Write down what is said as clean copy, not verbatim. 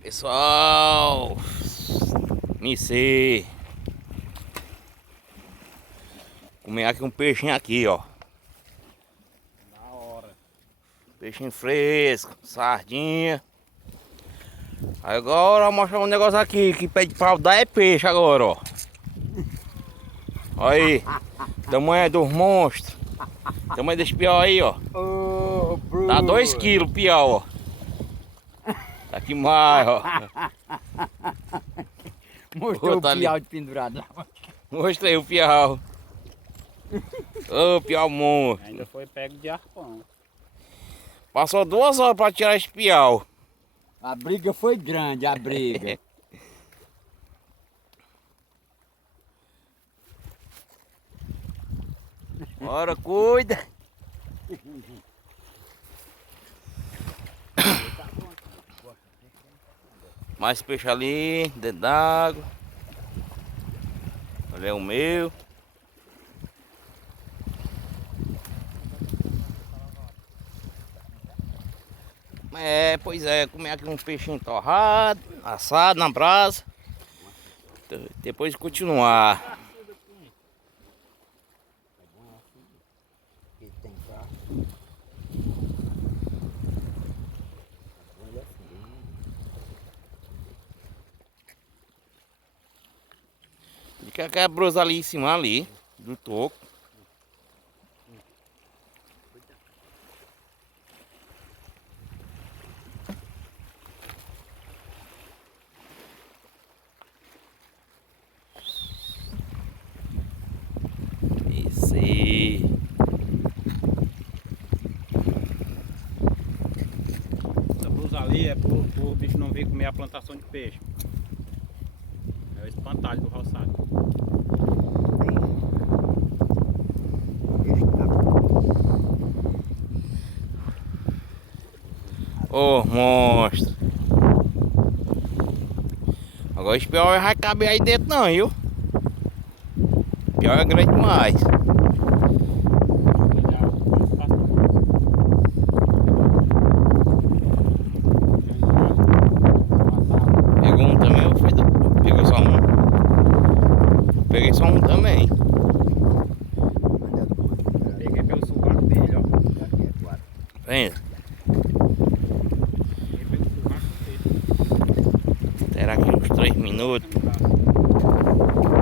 Pessoal, comecei comer aqui um peixinho aqui, ó. Da hora. Peixinho fresco, sardinha. Agora eu vou mostrar um negócio aqui que pede pra dar é peixe agora, ó. Olha aí, tamanho dos monstros. Tamanho desse piau aí, ó. Ô, Bruno. Dá 2 quilos o piau, ó. Tá aqui mais, ó. Mostrou o Tá ali. piau de pendurado lá. Mostrei o piau. Ô, piau monstro. Ainda foi pego de arpão. Passou 2 horas pra tirar esse piau. A briga foi grande, a briga. Ora, cuida. Mais peixe ali, dentro d'água. Olha o meu. Pois é, comer aqui um peixinho torrado, assado na brasa. Depois continuar. Fica aquela brosa ali em cima ali, do toco. Isso aí. Essa blusa ali é pro bicho não vir comer a plantação de peixe. É o espantalho do roçado. Ô, monstro. Agora esse piau vai caber aí dentro não, viu? O piau é grande demais. Pegou um também ou foi pegou só um? Peguei só um também. Peguei pelo sovaco dele, ó. Vem. Peguei pelo sovaco dele. Terá aqui uns 3 minutos. No braço.